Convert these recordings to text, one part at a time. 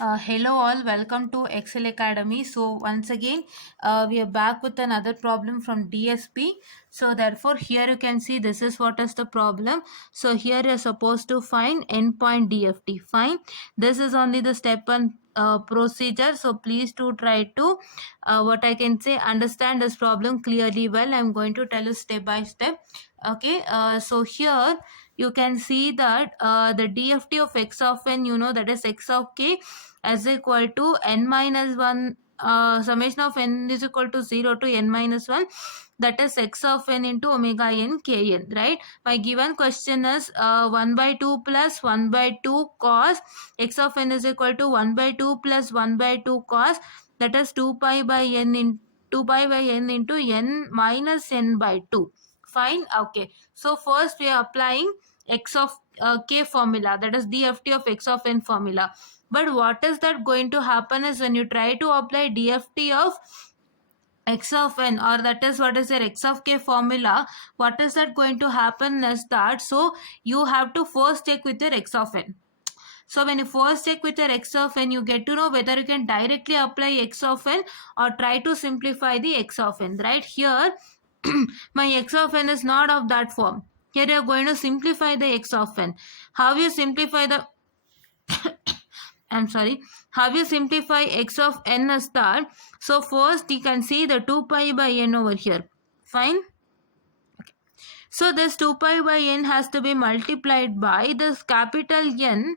Hello all, welcome to Excel Academy. So once again, we are back with another problem from DSP. So therefore here you can see this is what is the problem. So here you are supposed to find endpoint DFT. Fine. This is only the step one procedure. So please to try to what I can say understand this problem clearly well. I'm going to tell you step by step. Okay. So here you can see that the DFT of x of n, that is x of k is equal to n minus 1, summation of n is equal to 0 to n minus 1, that is x of n into omega n kn, right? My given question is 1 by 2 plus 1 by 2 cos x of n is equal to 1 by 2 plus 1 by 2 cos, that is 2 pi by n in 2 pi by n into n minus n by 2. Fine. Okay, so first we are applying x of k formula, that is DFT of x of n formula. But what is that going to happen is when you try to apply DFT of x of n, or that is what is your x of k formula, what is that going to happen is that, so you have to first check with your x of n. So when you first check with your x of n, you get to know whether you can directly apply x of n or try to simplify the x of n, right? Here my x of n is not of that form. Here you are going to simplify the x of n. How you simplify the I'm sorry, how you simplify x of n is that, so first you can see the 2 pi by n over here. Fine. So this 2 pi by n has to be multiplied by this capital N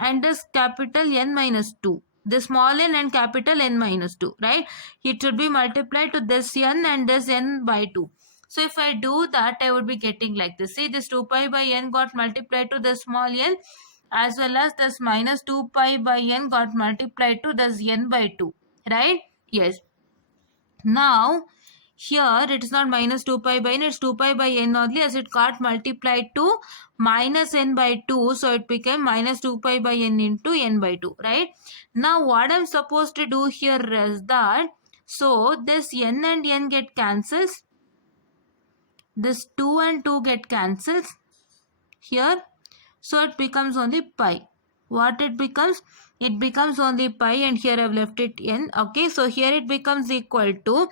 and this capital N minus 2. This small n and capital N minus 2, right? It should be multiplied to this n and this n by 2. So if I do that, I would be getting like this. See, this 2 pi by n got multiplied to this small n, as well as this minus 2 pi by n got multiplied to this n by 2, right? Yes. Now here it is not minus 2 pi by n, it's 2 pi by n only, as it got multiplied to minus n by 2, so it became minus 2 pi by n into n by 2, right? Now what I'm supposed to do here is that, so this n and n get cancels, this 2 and 2 get cancels here, so it becomes only pi. What it becomes? It becomes only pi, and here I've left it n. Okay, so here it becomes equal to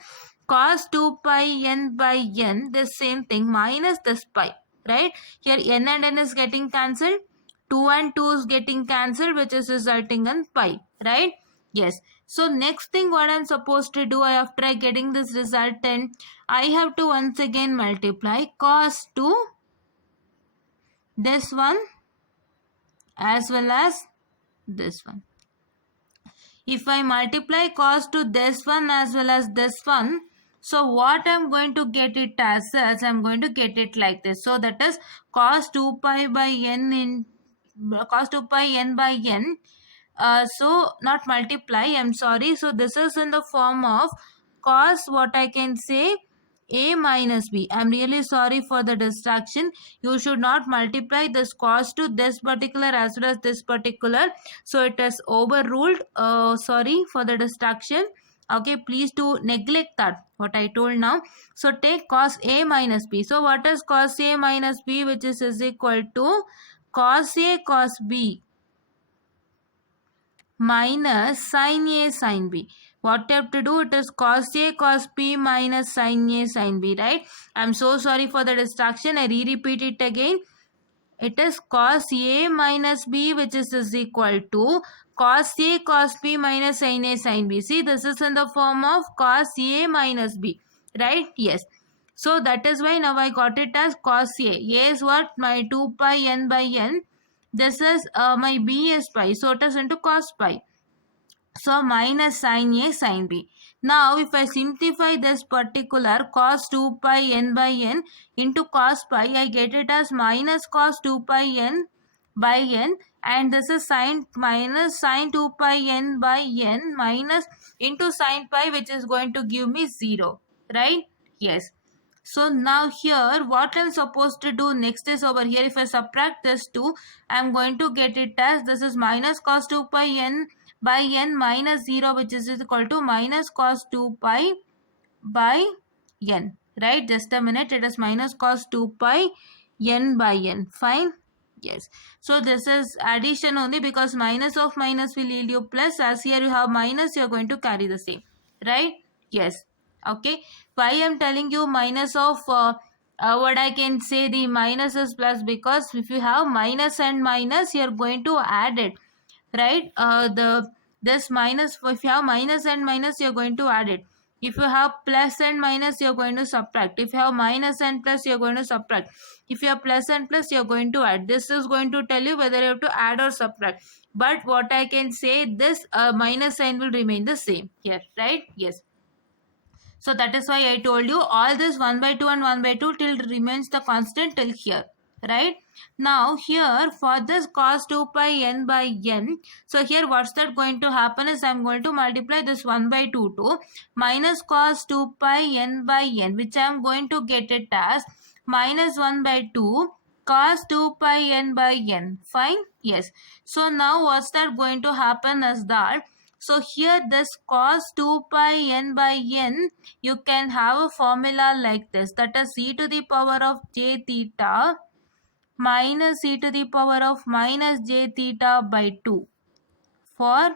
cos 2 pi n by n, the same thing, minus this pi, right? Here n and n is getting cancelled, 2 and 2 is getting cancelled, which is resulting in pi, right? Yes. So next thing what I'm supposed to do after getting this resultant, I have to once again multiply cos 2 this one as well as this one. If I multiply cos to this one as well as this one, so what I'm going to get it as such, I'm going to get it like this. So that is cos 2 pi by n in cos 2 pi n by n. So not multiply, I'm sorry. So this is in the form of cos, what I can say, a minus b. I'm really sorry for the distraction. You should not multiply this cos to this particular as well as this particular. So it is overruled. Sorry for the distraction. Okay, please do neglect that what I told now. So take cos a minus b. So what is cos a minus b, which is equal to cos a cos b minus sin a sin b. What you have to do, it is cos a cos b minus sin a sin b, right? I'm so sorry for the distraction. I repeat it again. It is cos a minus b, which is equal to cos a cos b minus sin a sin b. See, this is in the form of cos a minus b, right? Yes. So that is why now I got it as cos a. A is what? My 2 pi n by n. This is my b is pi. So it is into cos pi. So minus sin a sin b. Now if I simplify this particular cos 2 pi n by n into cos pi, I get it as minus cos 2 pi n by n, and this is sin minus sin 2 pi n by n minus into sin pi, which is going to give me 0, right? Yes. So now here what I'm supposed to do next is over here, if I subtract this 2, I'm going to get it as, this is minus cos 2 pi n by n minus 0, which is equal to minus cos 2 pi by n, right? Just a minute, it is minus cos 2 pi n by n. Fine. Yes. So this is addition only, because minus of minus will yield you plus. As here you have minus, you are going to carry the same. Right? Yes. Okay. Why I am telling you minus of what I can say the minus is plus, because if you have minus and minus, you are going to add it. Right? The this minus, if you have minus and minus, you are going to add it. If you have plus and minus, you are going to subtract. If you have minus and plus, you are going to subtract. If you have plus and plus, you are going to add. This is going to tell you whether you have to add or subtract. But what I can say, this minus sign will remain the same here, right? Yes. So that is why I told you all this 1 by 2 and 1 by 2 till remains the constant till here. Right? Now here for this cos 2 pi n by n. So here what's that going to happen is I am going to multiply this 1 by 2 to minus cos 2 pi n by n, which I am going to get it as minus 1 by 2 cos 2 pi n by n. Fine? Yes. So now what's that going to happen is that, so here this cos 2 pi n by n, you can have a formula like this, that is e to the power of j theta minus e to the power of minus j theta by 2 for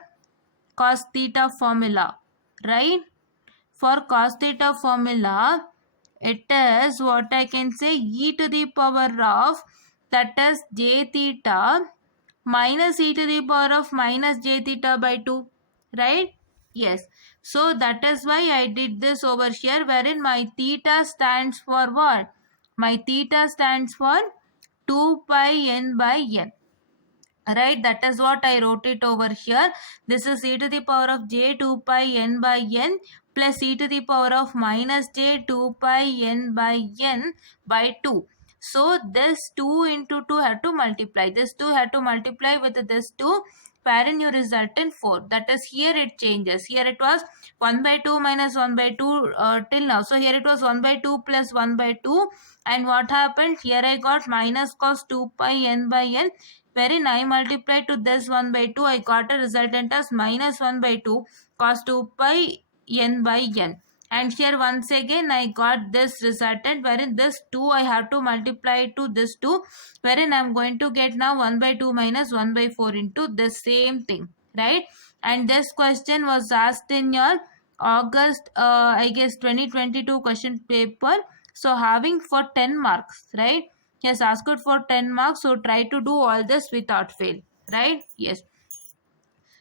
cos theta formula, right? For cos theta formula, it is what I can say, e to the power of, that is j theta minus e to the power of minus j theta by 2, right? Yes. So that is why I did this over here, wherein my theta stands for what? My theta stands for 2 pi n by n. Right, that is what I wrote it over here. This is e to the power of j 2 pi n by n plus e to the power of minus j 2 pi n by n by 2. So this 2 into 2 had to multiply. This 2 had to multiply with this 2, wherein you result in 4. That is, here it changes. Here it was 1 by 2 minus 1 by 2 till now. So here it was 1 by 2 plus 1 by 2. And what happened? Here I got minus cos 2 pi n by n, wherein I multiplied to this 1 by 2. I got a resultant as minus 1 by 2 cos 2 pi n by n. And here once again I got this resultant, wherein this 2 I have to multiply to this 2, wherein I am going to get now 1 by 2 minus 1 by 4 into the same thing, right? And this question was asked in your August I guess 2022 question paper. So having for 10 marks, right? Yes, asked it for 10 marks. So try to do all this without fail, right? Yes.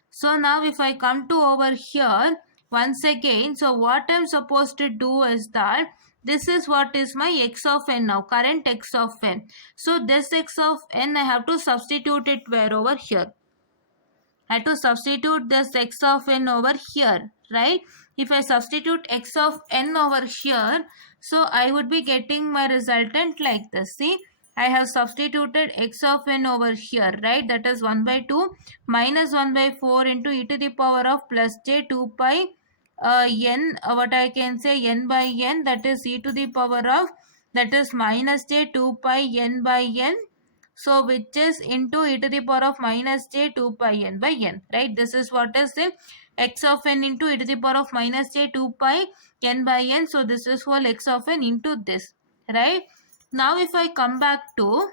So now if I come to over here once again, so what I'm supposed to do is that this is what is my x of n now, current x of n. So this x of n, I have to substitute it where? Over here. I have to substitute this x of n over here, right? If I substitute x of n over here, so I would be getting my resultant like this. See, I have substituted x of n over here, right? That is 1 by 2 minus 1 by 4 into e to the power of plus j 2 pi n, what I can say, n by n, that is e to the power of, that is minus j 2 pi n by n. So which is into e to the power of minus j 2 pi n by n, right? This is what is the x of n into e to the power of minus j 2 pi n by n. So this is whole x of n into this, right? Now if I come back to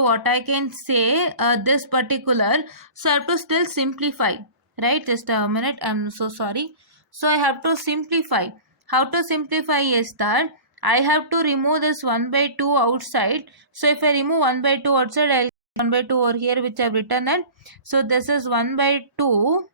what I can say, this particular, so I have to still simplify, right? Just a minute, I'm so sorry. So I have to simplify. How to simplify is that I have to remove this 1 by 2 outside. So if I remove 1 by 2 outside, I'll get 1 by 2 over here, which I've written it. So this is 1 by 2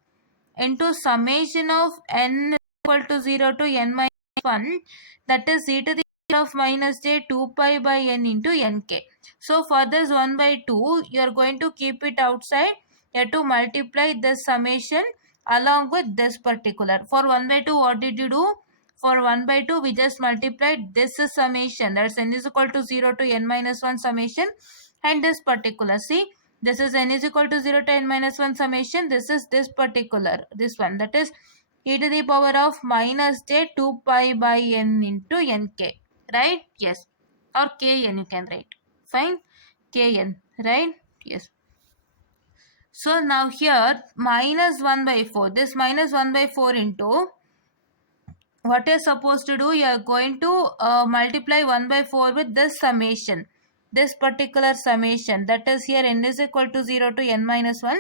into summation of n equal to 0 to n minus 1, that is e to the power of minus j 2 pi by n into nk. So for this 1 by 2, you are going to keep it outside. You have to multiply this summation along with this particular. For 1 by 2, what did you do? For 1 by 2, we just multiplied this summation. That's n is equal to 0 to n minus 1 summation. And this particular, see, this is n is equal to 0 to n minus 1 summation. This is this particular, this one, that is e to the power of minus j 2 pi by n into nk, right? Yes. Or kn you can write. Fine. Kn, right? Yes. So now here minus 1 by 4. This minus 1 by 4 into, what you're supposed to do, you are going to multiply 1 by 4 with this summation. this particular summation, that is here n is equal to 0 to n minus 1,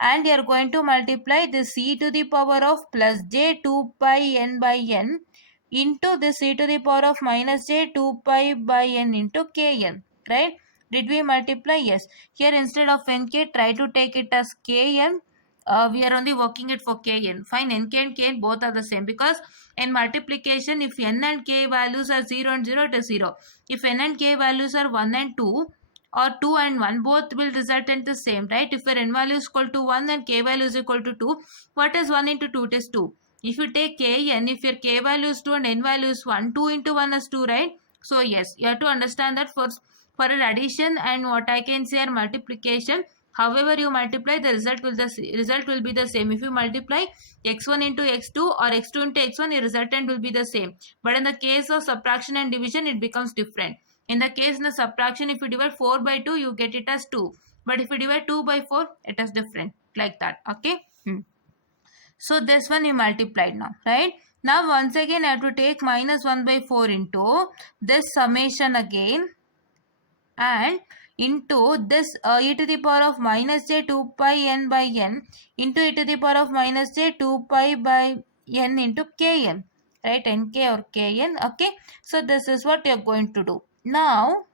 and you are going to multiply this e to the power of plus j 2 pi n by n into this e to the power of minus j 2 pi by n into kn, right? Did we multiply? Yes. Here instead of nk, try to take it as kn. We are only working it for kn. Fine, nk and kn both are the same, because in multiplication, if n and k values are 0 and 0, it is 0. If n and k values are 1 and 2, or 2 and 1, both will result in the same, right? If your n value is equal to 1 and k value is equal to 2, what is 1 into 2? It is 2. If you take kn, if your k value is 2 and n value is 1, 2 into 1 is 2, right? So yes, you have to understand that for an addition and what I can say are multiplication, however you multiply, the result will be the same. If you multiply x1 into x2 or x2 into x1, the resultant will be the same. But in the case of subtraction and division, it becomes different. In the case of the subtraction, if you divide 4 by 2, you get it as 2. But if you divide 2 by 4, it is different, like that. Okay. So this one we multiplied now, right? Now once again I have to take minus 1 by 4 into this summation again, and into this e to the power of minus j 2 pi n by n into e to the power of minus j 2 pi by n into kn, right? Nk or kn. Okay. So this is what you are going to do. Now,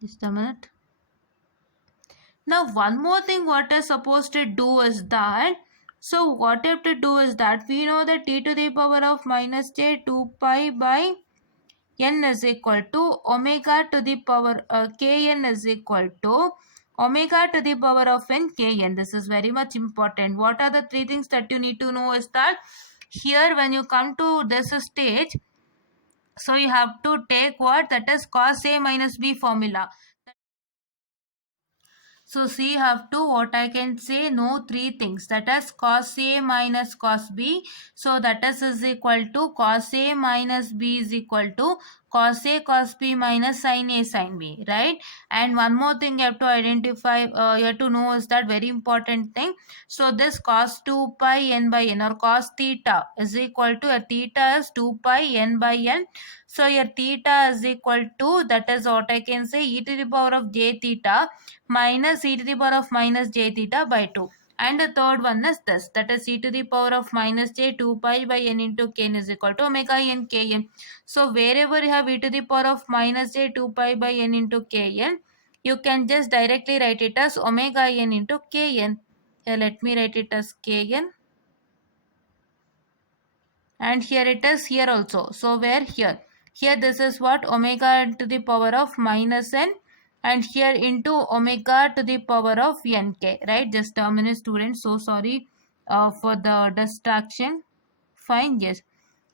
just a minute. Now one more thing what I am supposed to do is that, so what I have to do is that we know that t to the power of minus j 2 pi by n is equal to omega to the power kn is equal to omega to the power of n kn. This is very much important. What are the three things that you need to know is that here when you come to this stage, so you have to take what, that is cos a minus b formula. So see, you have to, what I can say, know three things, that is cos A minus cos B. So that is equal to cos A minus B is equal to cos A cos B minus sin A sin B, right? And one more thing you have to identify, you have to know is that very important thing. So this cos 2 pi n by n or cos theta is equal to, a theta is 2 pi n by n. So your theta is equal to, that is what I can say, e to the power of j theta minus e to the power of minus j theta by 2. And the third one is this, that is e to the power of minus j 2 pi by n into kn is equal to omega n kn. So wherever you have e to the power of minus j 2 pi by n into kn, you can just directly write it as omega n into kn. Here let me write it as kn. And here it is here also. So where here? Here this is what, omega to the power of minus n, and here into omega to the power of nk, right? Just a minute students, so sorry for the distraction. Fine, yes.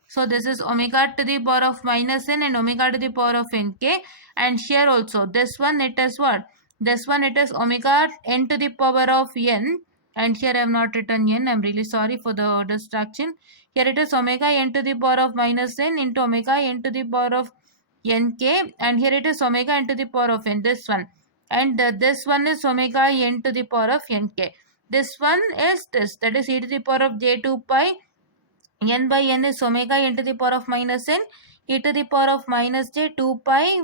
So this is omega to the power of minus n and omega to the power of nk, and here also this one it is what? This one it is omega n to the power of n, and here I have not written n, I am really sorry for the distraction. Here it is omega n to the power of minus n into omega n to the power of nk, and here it is omega n to the power of n, this one. And this one is omega n to the power of nk. This one is this, that is e to the power of j 2 pi n by n is omega n to the power of minus n, e to the power of minus j 2 pi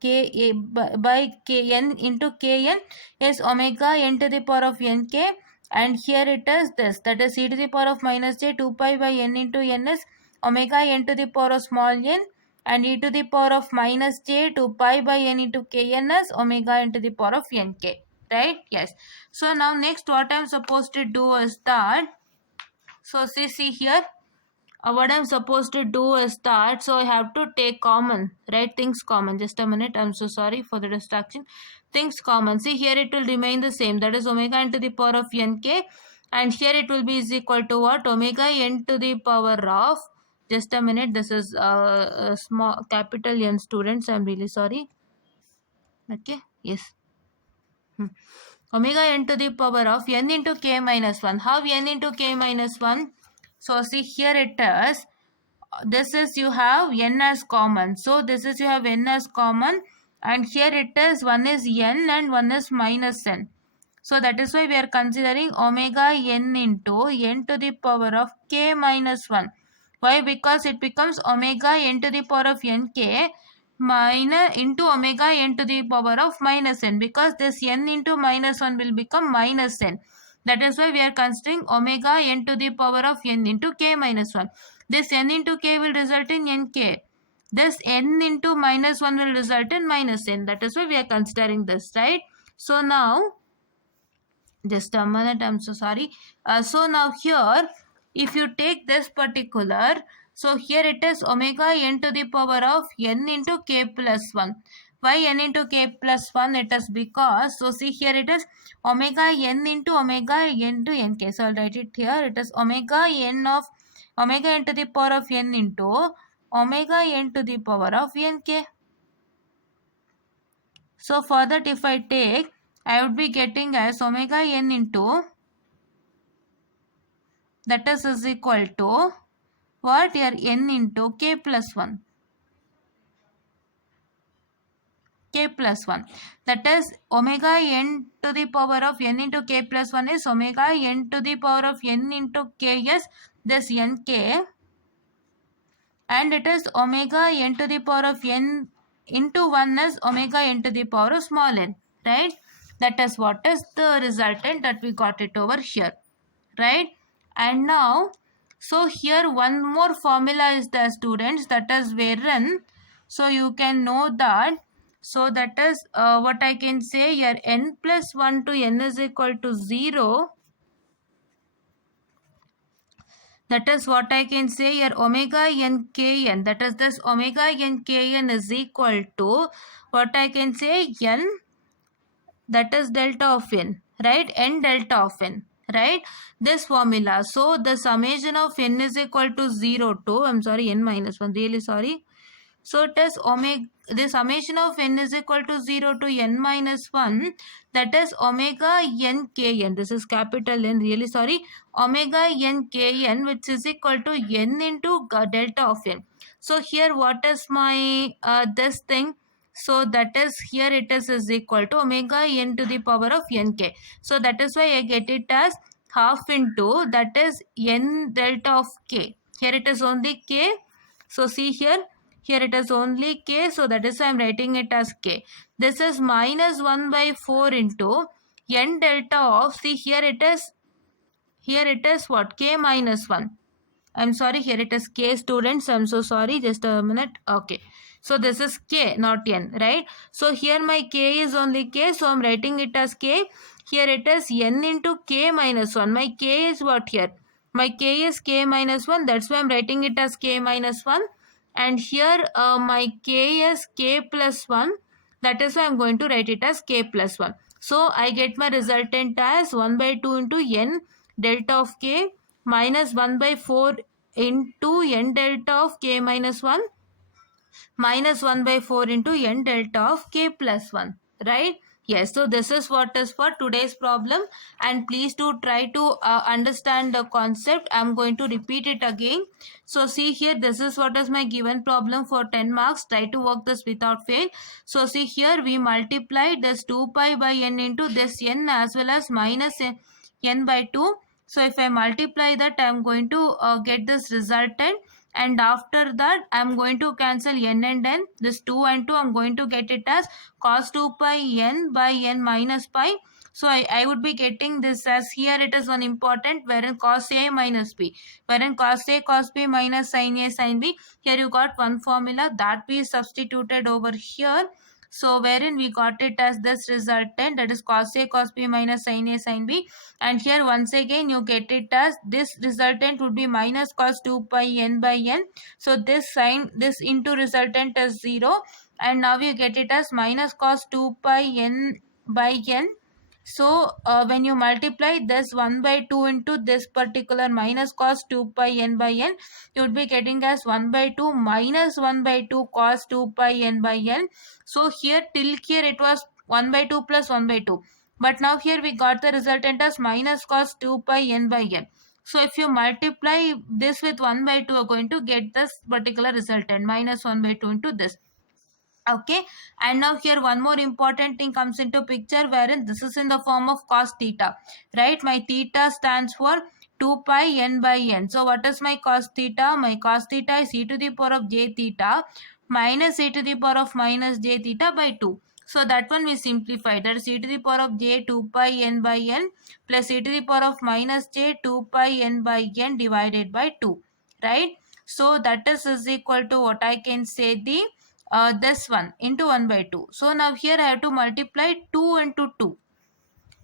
k by kn into kn is omega n to the power of nk, and here it is this, that is e to the power of minus j 2 pi by n into n is omega n to the power of small n, and e to the power of minus j 2 pi by n into kn is omega n to the power of nk, right? Yes. So now next what I am supposed to do is that, so see here, what I'm supposed to do is that, so I have to take common, right? Things common. Just a minute, I'm so sorry for the distraction. Things common. See here it will remain the same, that is omega n to the power of nk, and here it will be is equal to what? Omega n to the power of, just a minute, this is a small capital N students, I'm really sorry. Okay, yes. Omega n to the power of n into k minus 1. How n into k minus 1? So see here it is, this is you have n as common. So this is you have n as common, and here it is one is n and one is minus n. So that is why we are considering omega n into n to the power of k minus 1. Why? Because it becomes omega n to the power of nk minus into omega n to the power of minus n, because this n into minus 1 will become minus n. That is why we are considering omega n to the power of n into k minus 1. This n into k will result in nk. This n into minus 1 will result in minus n. That is why we are considering this, right? So now, just a minute, I'm so sorry. So now here, if you take this particular, so here it is omega n to the power of n into k plus 1. Why n into k plus 1? It is because, so see here it is omega n into omega n to nk. So I'll write it here. It is omega n to the power of n into omega n to the power of nk. So for that, if I take, I would be getting as omega n into, that is equal to what? Here n into k plus 1. K plus 1. That is omega n to the power of n into k plus 1 is omega n to the power of n into k is this nk, and it is omega n to the power of n into 1 is omega n to the power of small n, right? That is what is the resultant that we got it over here, right? And now, so here one more formula is there, students, that is wherein, so you can know that, so that is what I can say here, n plus 1 to n is equal to 0. That is what I can say here, omega n kn, that is this omega n kn is equal to what I can say, n, that is delta of n, right? N delta of n, right? This formula. So the summation of n is equal to 0 to, I'm sorry, n minus 1, really sorry. So it is omega, the summation of n is equal to 0 to n minus 1, that is omega n kn, this is capital N, really sorry, omega n kn, which is equal to n into delta of n. So here what is my this thing? So that is, here it is equal to omega n to the power of nk. So that is why I get it as half into, that is n delta of k. Here it is only k. So see here, here it is only k. So that is why I am writing it as k. This is minus 1 by 4 into n delta of, see here it is what? K minus 1. I'm sorry, here it is k, students. I'm so sorry. Just a minute. Okay. So this is k, not n, right? So here my k is only k. So I'm writing it as k. Here it is n into k minus 1. My k is what here? My k is k minus 1. That's why I'm writing it as k minus 1. And here my k is k plus 1. That is why I'm going to write it as k plus 1. So I get my resultant as 1 by 2 into n delta of k minus 1 by 4 into n delta of k minus 1 minus 1 by 4 into n delta of k plus 1, right? Yes, so this is what is for today's problem, and please do try to understand the concept. I'm going to repeat it again. So see here, this is what is my given problem for 10 marks. Try to work this without fail. So see here, we multiplied this 2 pi by n into this n as well as minus n by 2. So if I multiply that, I'm going to get this resultant. And after that, I'm going to cancel n and n. This 2 and 2, I'm going to get it as cos 2 pi n by n minus pi. So I would be getting this as, here it is one important, wherein cos A minus B. Wherein cos A cos B minus sin A sin B. Here you got one formula that we substituted over here. So wherein we got it as this resultant, that is cos A cos B minus sin A sin B. And here once again you get it as this resultant would be minus cos 2 pi n by n. So this sign, this into resultant is 0. And now you get it as minus cos 2 pi n by n. So when you multiply this 1 by 2 into this particular minus cos 2 pi n by n, you would be getting as 1 by 2 minus 1 by 2 cos 2 pi n by n. So here till here it was 1 by 2 plus 1 by 2. But now here we got the resultant as minus cos 2 pi n by n. So if you multiply this with 1 by 2, you are going to get this particular resultant, minus 1 by 2 into this. Okay, and now here one more important thing comes into picture, wherein this is in the form of cos theta, right? My theta stands for 2 pi n by n. So what is my cos theta? My cos theta is e to the power of j theta minus e to the power of minus j theta by 2. So that one we simplify. That is e to the power of j 2 pi n by n plus e to the power of minus j 2 pi n by n divided by 2. Right? So that is equal to what I can say, the this one into 1 by 2. So now here I have to multiply 2 into 2.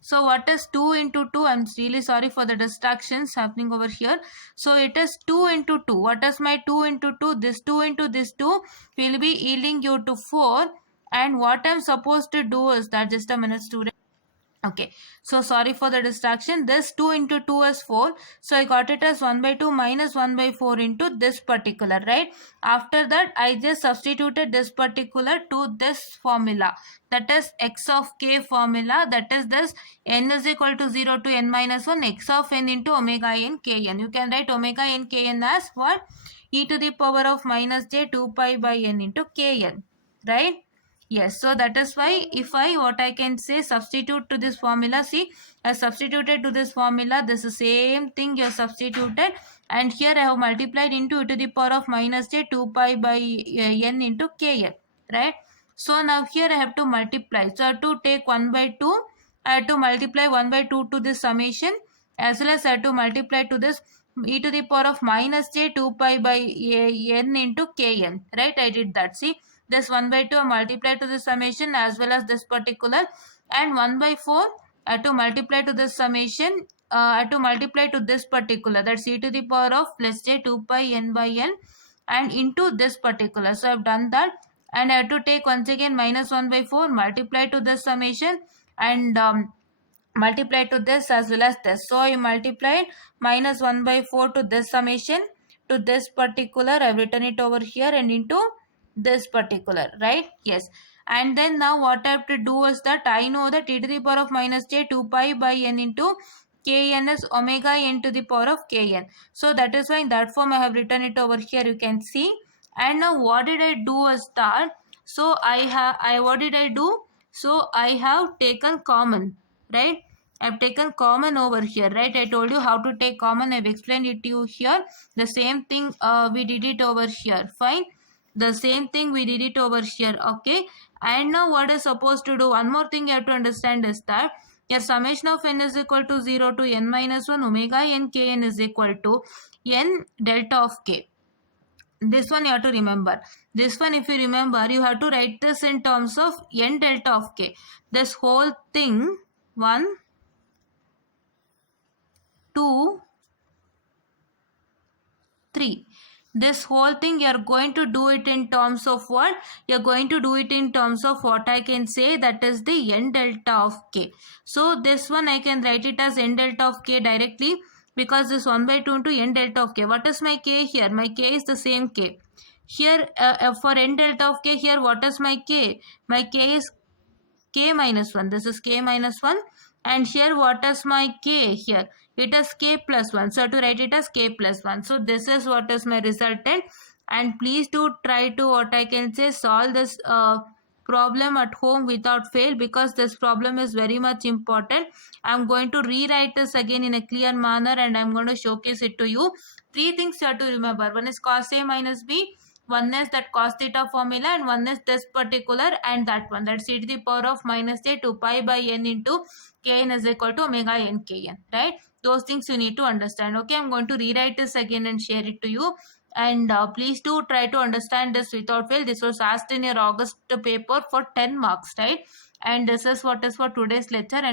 So what is 2 into 2? I'm really sorry for the distractions happening over here. So it is 2 into 2. What is my 2 into 2? This 2 into this 2 will be yielding you to 4. And what I'm supposed to do is that, just a minute, student. Okay, so sorry for the distraction. This 2 into 2 is 4. So I got it as 1 by 2 minus 1 by 4 into this particular, right? After that, I just substituted this particular to this formula. That is x of k formula. That is this n is equal to 0 to n minus 1 x of n into omega n kn. You can write omega n kn as what? E to the power of minus j 2 pi by n into kn, right? Yes, so that is why if I, what I can say, substitute to this formula, see, I substituted to this formula, this is same thing you have substituted, and here I have multiplied into e to the power of minus j 2 pi by n into kn, right? So now here I have to multiply. So I have to take 1 by 2, I have to multiply 1 by 2 to this summation, as well as I have to multiply to this e to the power of minus j 2 pi by n into kn, right? I did that, see. This 1 by 2 multiply to the summation as well as this particular, and 1 by 4 I have to multiply to this summation, I have to multiply to this particular, that's e to the power of plus j 2 pi n by n and into this particular. So I have done that, and I have to take once again minus 1 by 4 multiply to this summation and multiply to this as well as this. So I multiplied minus 1 by 4 to this summation to this particular. I have written it over here and into this particular, right? Yes. And then now what I have to do is that I know that e to the power of minus j 2 pi by n into kn is omega n to the power of kn. So that is why in that form I have written it over here, you can see. And now what did I do is that, so what did I do? So I have taken common, right? I've taken common over here, right? I told you how to take common. I've explained it to you here. The same thing we did it over here. Fine. The same thing we did it over here. Okay. And now what is supposed to do? One more thing you have to understand is that your summation of n is equal to 0 to n minus 1 omega n kn is equal to n delta of k. This one you have to remember. This one, if you remember, you have to write this in terms of n delta of k. This whole thing, 1, 2, 3. This whole thing you are going to do it in terms of what? You are going to do it in terms of what I can say, that is the n delta of k. So this one I can write it as n delta of k directly, because this 1 by 2 into n delta of k. What is my k here? My k is the same k. Here for n delta of k, here what is my k? My k is k minus 1. This is k minus 1. And here what is my k here? It is k plus 1. So to write it as k plus 1. So this is what is my resultant. And please do try to, what I can say, solve this problem at home without fail, because this problem is very much important. I'm going to rewrite this again in a clear manner and I'm going to showcase it to you. 3 things you have to remember. One is cos A minus B. One is that cos theta formula, and one is this particular, and that one, that's e to the power of minus j 2 pi by n into kn is equal to omega n kn, right? Those things you need to understand. Okay, I'm going to rewrite this again and share it to you. And please do try to understand this without fail. This was asked in your August paper for 10 marks, right? And this is what is for today's lecture. And